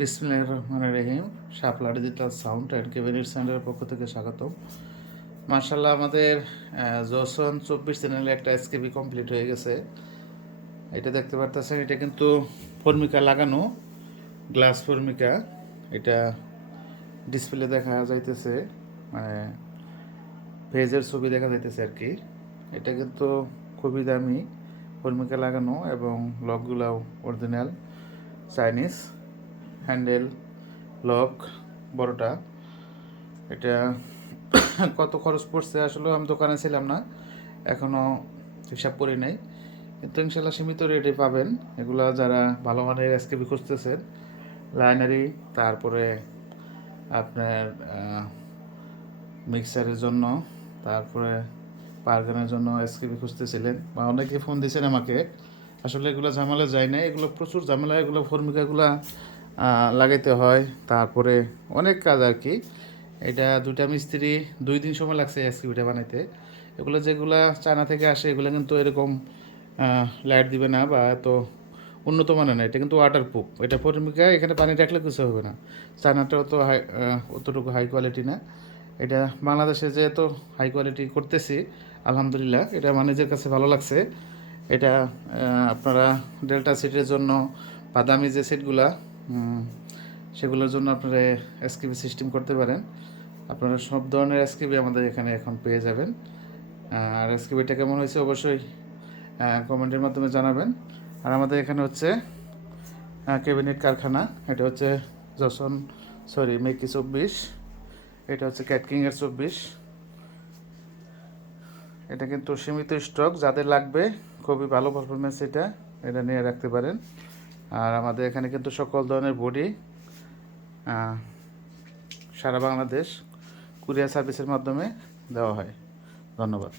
বিসমিল্লাহির রহমানির রহিম। শাপলা digital sound and cabinet সেন্টারের পক্ষ থেকে স্বাগতম। মার্শাল্লাহ, আমাদের জোসন 24 চ্যানেলে একটা এসকেবি কমপ্লিট হয়ে গেছে। এটা দেখতে পারতেছেন, এটা কিন্তু ফর্মিকা লাগানো, গ্লাস ফর্মিকা। এটা ডিসপ্লে দেখা যাইতেছে, মানে পেজের ছবি দেখা যাইতেছে আর কি। এটা কিন্তু খুবই দামি, ফর্মিকা লাগানো এবং লকগুলাও অরিজিনাল চাইনিজ। হ্যান্ডেল লক বড়টা। এটা কত খরচ পড়ছে আসলে আমি দোকানে ছিলাম না, এখনও হিসাব করি নাই, কিন্তু ইনশাল্লাহ সীমিত রেটে পাবেন। এগুলো যারা ভালো মানের এসকেবি খুঁজতেছেন, লাইনারি, তারপরে আপনার মিক্সারের জন্য, তারপরে পারগানের জন্য এসকেবি খুঁজতেছিলেন, বা অনেকে ফোন দিয়েছেন আমাকে। আসলে এগুলো ঝামেলা যায় না, এগুলো প্রচুর ঝামেলা। এগুলো ফর্মিকাগুলো লাগাইতে হয়, তারপরে অনেক কাজ আর কি। এটা দুটা মিস্ত্রি 2 দিন সময় লাগছে এসকিউটা বানাইতে। এগুলো যেগুলা চায়না থেকে আসে, এগুলো কিন্তু এরকম লাইট দিবে না বা এত উন্নত মানের না। এটা কিন্তু ওয়াটারপ্রুফ, এটা ফর্মিকা, এখানে পানি রাখলে কিছু হবে না। চায়নাটাও তো অতটুকু হাই কোয়ালিটি না। এটা বাংলাদেশে যেহেতু হাই কোয়ালিটি করতেছি, আলহামদুলিল্লাহ, এটা মানুষের কাছে ভালো লাগছে। এটা আপনারা ডেল্টা সিটের জন্য বা দামি যে সেটগুলা, সেগুলোর জন্য আপনারা এসকেবি সিস্টেম করতে পারেন। আপনারা সব ধরনের এসকেবি আমাদের এখানে এখন পেয়ে যাবেন। আর এসকেবিটা কেমন হয়েছে অবশ্যই কমেন্টের মাধ্যমে জানাবেন। আর আমাদের এখানে হচ্ছে ক্যাবিনেট কারখানা। এটা হচ্ছে যশন, মেকি 24। এটা হচ্ছে ক্যাটকিংয়ের 24। এটা কিন্তু সীমিত স্টক, যাদের লাগবে খুবই ভালো পারফরমেন্স, এটা নিয়ে রাখতে পারেন। আর আমাদের এখানে কিন্তু সকল ধরনের বডি সারা বাংলাদেশ কুরিয়ার সার্ভিসের মাধ্যমে দেওয়া হয়। ধন্যবাদ।